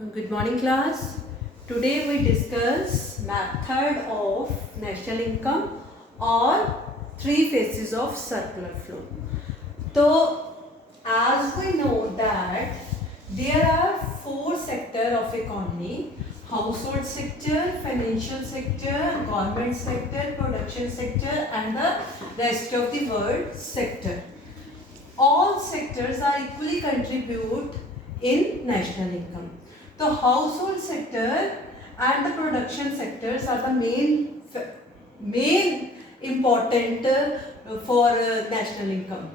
Good morning, class. Today we discuss method of national income or three phases of circular flow. So, as we know that there are four sectors of economy: household sector, financial sector, government sector, production sector, and the rest of the world sector. All sectors are equally contribute in national income. The household sector and the production sectors are the main important for national income.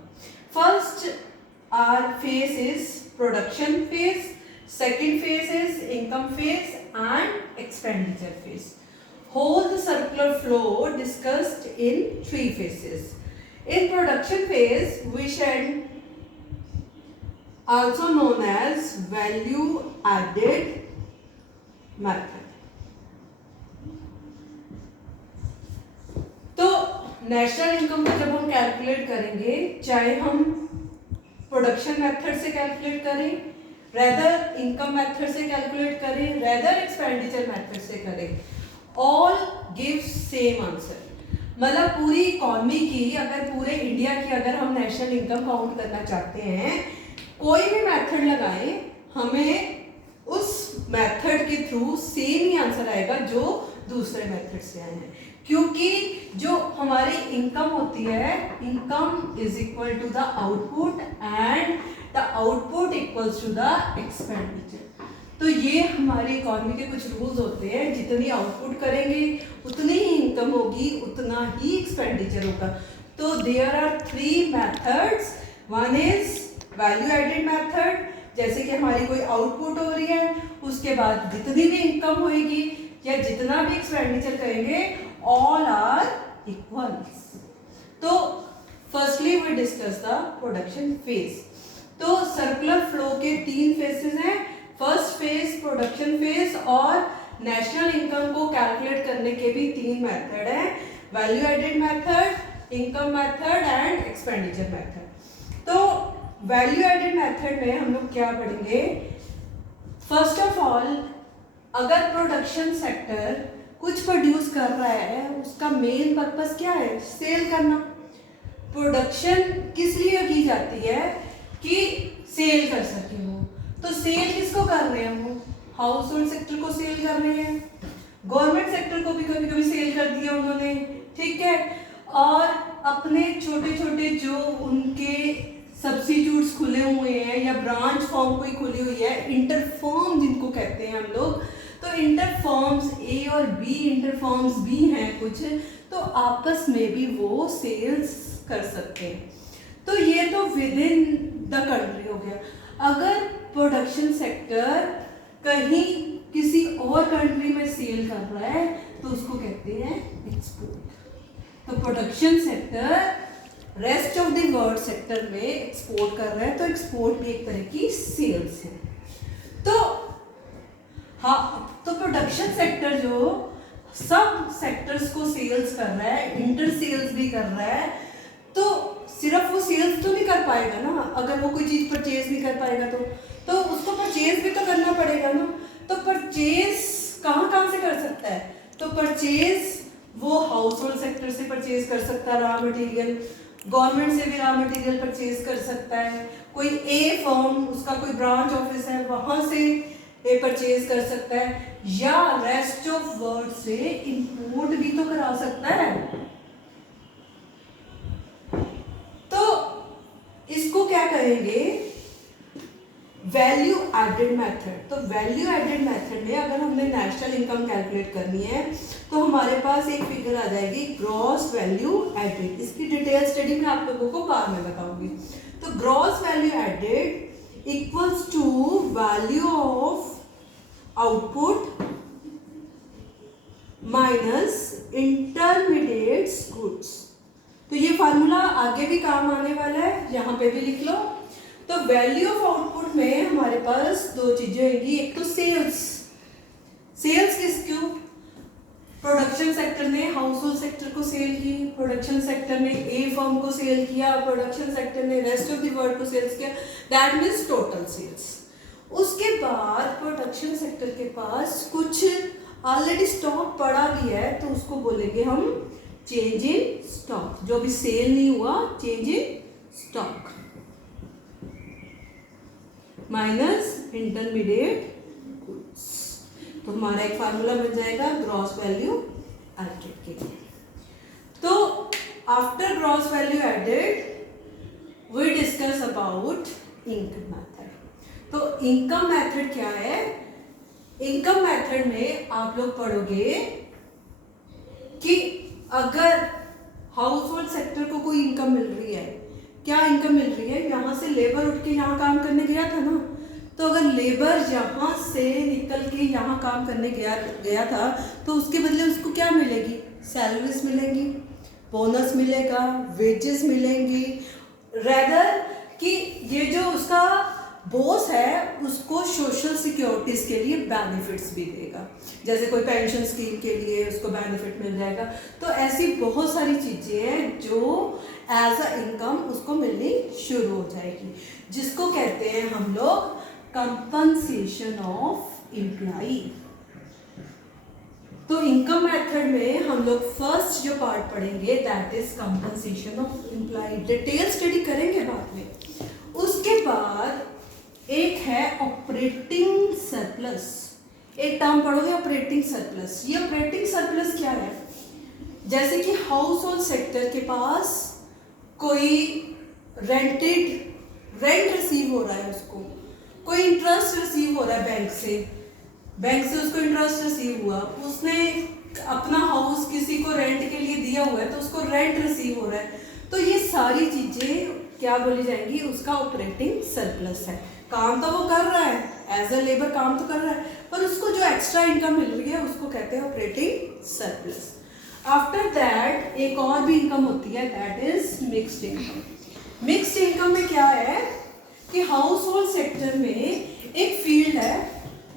First, our phase is production phase, second phase is income phase, and expenditure phase. Whole the circular flow discussed in three phases. In production phase, we shall also known as value added method. तो national income को जब हम calculate करेंगे, चाहे हम production method से calculate करें, rather income method से कैलकुलेट करें, रेदर एक्सपेंडिचर मेथड से करें, ऑल गिव्स सेम आंसर. मतलब पूरी इकॉनमी की, अगर पूरे इंडिया की अगर हम नेशनल इनकम काउंट करना चाहते हैं, कोई भी मेथड लगाएं, हमें उस मेथड के थ्रू सेम ही आंसर आएगा जो दूसरे मेथड से आए हैं. क्योंकि जो हमारी इनकम होती है, income is equal to the output and the output equals to the expenditure. तो ये हमारी इकोनॉमी के कुछ रूल्स होते हैं. जितनी आउटपुट करेंगे उतनी ही इनकम होगी, उतना ही एक्सपेंडिचर होगा. तो there are three methods. One is value added method, जैसे कि हमारी कोई आउटपुट हो रही है, उसके बाद जितनी भी इनकम होगी या जितना भी एक्सपेंडिचर करेंगे, ऑल आर इक्वल्स. तो firstly we discuss the production phase. तो सर्कुलर फ्लो के तीन फेजेस हैं. फर्स्ट फेज प्रोडक्शन फेज, और नेशनल इनकम को कैलकुलेट करने के भी तीन मेथड हैं: value added method, income method and expenditure method. तो वैल्यू एडेड मेथड में हम लोग क्या पढ़ेंगे? फर्स्ट ऑफ ऑल, अगर प्रोडक्शन सेक्टर कुछ प्रोड्यूस कर रहा है, उसका मेन पर्पस क्या है? सेल करना. प्रोडक्शन किस लिए की जाती है? कि सेल कर सके वो. तो सेल किसको कर रहे हैं? वो हाउस होल्ड सेक्टर को सेल कर रहे हैं. गवर्नमेंट सेक्टर को भी कभी कभी सेल कर दिया उन्होंने, ठीक है. और अपने छोटे छोटे जो उनके सब्सिट्यूट्स खुले हुए हैं या ब्रांच फॉर्म कोई खुली हुई है, इंटरफॉर्म जिनको कहते हैं हम लोग, तो इंटरफॉर्म्स ए और बी इंटरफॉर्म्स भी हैं कुछ, तो आपस में भी वो सेल्स कर सकते हैं. तो ये तो विद इन द कंट्री हो गया. अगर प्रोडक्शन सेक्टर कहीं किसी और कंट्री में सेल कर रहा है तो उसको कहते हैं एक्सपोर्ट. तो production sector rest of the world sector में एक्सपोर्ट कर रहा है, तो एक्सपोर्ट भी एक तरह की सेल्स है. तो हाँ, तो प्रोडक्शन सेक्टर जो सब सेक्टर्स को सेल्स कर रहा है, इंटर सेल्स भी कर रहा है, तो सिर्फ वो सेल्स तो नहीं कर पाएगा ना. अगर वो कोई चीज परचेज नहीं कर पाएगा तो उसको परचेज भी तो करना पड़ेगा ना. तो परचेज कहाँ से कर सकता है? तो परचेज वो हाउस होल्ड सेक्टर से परचेज कर सकता है रॉ मटेरियल, गवर्नमेंट से भी रॉ मटेरियल परचेज कर सकता है, कोई ए फर्म, उसका कोई ब्रांच ऑफिस है, वहां से ए परचेज कर सकता है, या रेस्ट ऑफ वर्ल्ड से इंपोर्ट भी तो करा सकता है. तो इसको क्या कहेंगे? Value added method. तो वैल्यू एडेड मेथड में अगर हमने नेशनल इनकम कैलकुलेट करनी है तो हमारे पास एक फिगर आ जाएगी, ग्रॉस वैल्यू एडेड. इसकी डिटेल स्टडी में आप लोगों को बाद में बताऊंगी. तो gross value added equals to value of output minus intermediates goods. तो ये फार्मूला आगे भी काम आने वाला है, यहाँ पे भी लिख लो. तो वैल्यू ऑफ आउटपुट में हमारे पास दो चीजें होंगी. एक तो सेल्स. सेल्स किसको? प्रोडक्शन सेक्टर ने हाउस होल्ड सेक्टर को सेल की, प्रोडक्शन सेक्टर ने ए फर्म को सेल किया, प्रोडक्शन सेक्टर ने रेस्ट ऑफ द वर्ल्ड को सेल्स किया. That means total sales. उसके बाद प्रोडक्शन प्रोडक्शन सेक्टर के पास कुछ ऑलरेडी स्टॉक पड़ा भी है तो उसको बोलेंगे हम चेंज इन स्टॉक। जो भी सेल नहीं हुआ, change in stock minus intermediate goods. तो हमारा एक फार्मूला बन जाएगा ग्रॉस वैल्यू एडेड के लिए। तो after gross value added we discuss about income method. तो इनकम मेथड क्या है? इनकम मेथड में आप लोग पढ़ोगे कि अगर हाउस होल्ड सेक्टर को कोई इनकम मिल रही है, क्या इनकम मिल रही है? यहाँ से लेबर उठ के यहाँ काम करने गया था ना, तो अगर लेबर यहाँ से निकल के यहाँ काम करने गया था तो उसके बदले उसको क्या मिलेगी? सैलरीज मिलेंगी, बोनस मिलेगा, वेजेस मिलेंगी। रेदर कि ये जो उसका बॉस है उसको सोशल सिक्योरिटीज के लिए बेनिफिट्स भी देगा, जैसे कोई पेंशन स्कीम के लिए उसको बेनिफिट मिल जाएगा। तो ऐसी बहुत सारी चीजें हैं जो एज अ इनकम उसको मिलनी शुरू हो जाएगी, जिसको कहते हैं हम लोग कंपनसेशन ऑफ एम्प्लॉई। तो इनकम मेथड में हम लोग फर्स्ट जो पार्ट पढ़ेंगे that is compensation of employee. Detail study करेंगे बाद में। उसके बाद एक है ऑपरेटिंग सरप्लस। एक टर्म पढ़ोगे ऑपरेटिंग सरप्लस। ये ऑपरेटिंग सरप्लस क्या है? जैसे कि हाउस होल्ड सेक्टर के पास कोई रेंट रिसीव हो रहा है, उसको कोई इंटरेस्ट रिसीव हो रहा है बैंक से उसको इंटरेस्ट रिसीव हुआ, उसने अपना हाउस किसी को रेंट के लिए दिया हुआ है तो उसको रेंट रिसीव हो रहा है। तो ये सारी चीजें क्या बोली जाएंगी? उसका ऑपरेटिंग सरप्लस है। काम तो वो कर रहा है, एज अ लेबर काम तो कर रहा है, पर उसको जो एक्स्ट्रा इनकम मिल रही है उसको कहते हैं ऑपरेटिंग सरप्लस। आफ्टर दैट एक और भी इनकम होती है that is mixed income. Mixed income में क्या है कि हाउस होल्ड सेक्टर में एक फील्ड है,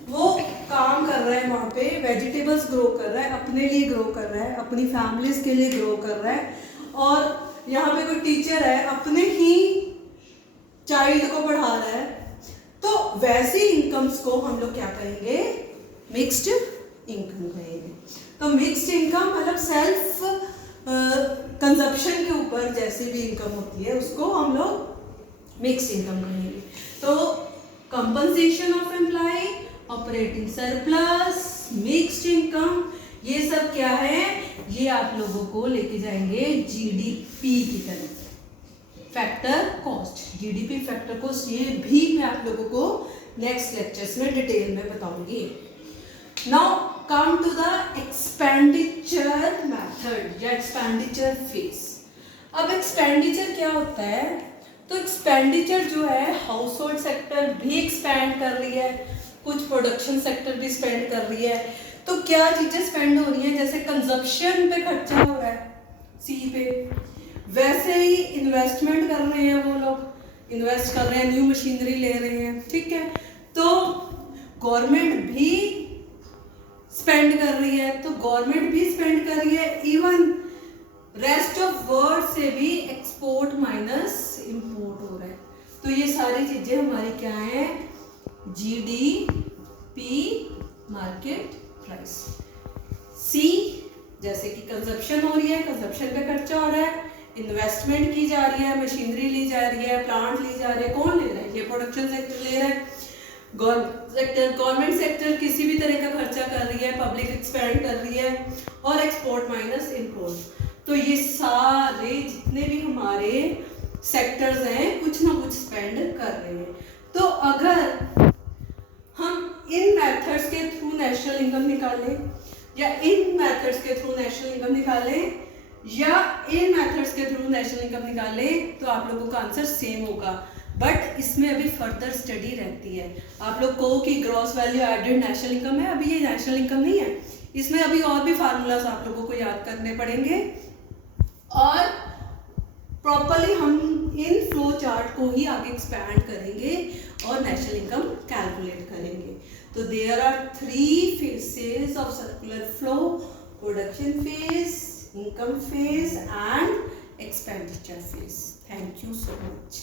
वो काम कर रहा है, वहाँ पे वेजिटेबल्स ग्रो कर रहा है, अपने लिए ग्रो कर रहा है, अपनी फैमिलीज के लिए ग्रो कर रहा है, और यहाँ पे कोई टीचर है अपने ही चाइल्ड को पढ़ा रहा है। तो वैसी इनकम्स को हम लोग क्या कहेंगे? मिक्स्ड इनकम कहेंगे। तो मिक्स्ड इनकम मतलब सेल्फ कंजप्शन के ऊपर जैसी भी इनकम होती है उसको हम लोग मिक्स्ड इनकम कहेंगे। तो compensation of employ, operating surplus, mixed income, ये सब क्या है? ये आप लोगों को लेके जाएंगे जीडीपी की तरफ। Factor cost, GDP factor cost, ये भी मैं आप लोगों को नेक्स्ट लेक्चर्स में डिटेल में बताऊंगी। Now come to the expenditure method या एक्सपेंडिचर फेज। अब एक्सपेंडिचर क्या होता है? तो एक्सपेंडिचर जो है हाउस होल्ड सेक्टर भी एक्सपेंड कर रही है, कुछ प्रोडक्शन सेक्टर भी स्पेंड कर रही है। तो क्या चीजें स्पेंड हो रही है? जैसे कंजप्शन पे खर्चा हो रहा है सी पे, वैसे ही इन्वेस्टमेंट कर रहे हैं, वो लोग इन्वेस्ट कर रहे हैं, न्यू मशीनरी ले रहे हैं, ठीक है। तो गवर्नमेंट भी स्पेंड कर रही है, तो गवर्नमेंट भी स्पेंड कर रही है, इवन रेस्ट ऑफ वर्ल्ड से भी एक्सपोर्ट माइनस इंपोर्ट हो रहा है। तो ये सारी चीजें हमारी क्या है? GDP market price. सी जैसे कि कंजप्शन हो रही है, कंजप्शन पे खर्चा हो रहा है, इन्वेस्टमेंट की जा रही है, मशीनरी ली जा रही है, प्लांट ली जा रही है। कौन ले रहा है? ये प्रोडक्शन सेक्टर ले रहा है। गवर्नमेंट सेक्टर किसी भी तरह का खर्चा कर रही है, पब्लिक एक्सपेंड कर रही है, और एक्सपोर्ट माइनस इंपोर्ट। तो ये सारे जितने भी हमारे सेक्टर्स हैं कुछ ना कुछ स्पेंड कर रहे हैं। तो अगर हम इन मेथड्स के थ्रू नेशनल इनकम निकालें, या इन मेथड्स के थ्रू नेशनल इनकम निकालें, या इन मेथड्स के थ्रू नेशनल इनकम निकालें, तो आप लोगों का आंसर सेम होगा। बट इसमें अभी फर्दर स्टडी रहती है। आप लोग कहो कि gross value added national income है, अभी ये नेशनल इनकम नहीं है, इसमें अभी और भी फार्मूलाज आप लोगों को याद करने पड़ेंगे, और प्रॉपरली हम इन फ्लो चार्ट को ही आगे एक्सपैंड करेंगे और नेशनल इनकम कैलकुलेट करेंगे। तो there are 3 phases of circular flow: production phase, income phase and expenditure phase. Thank you so much.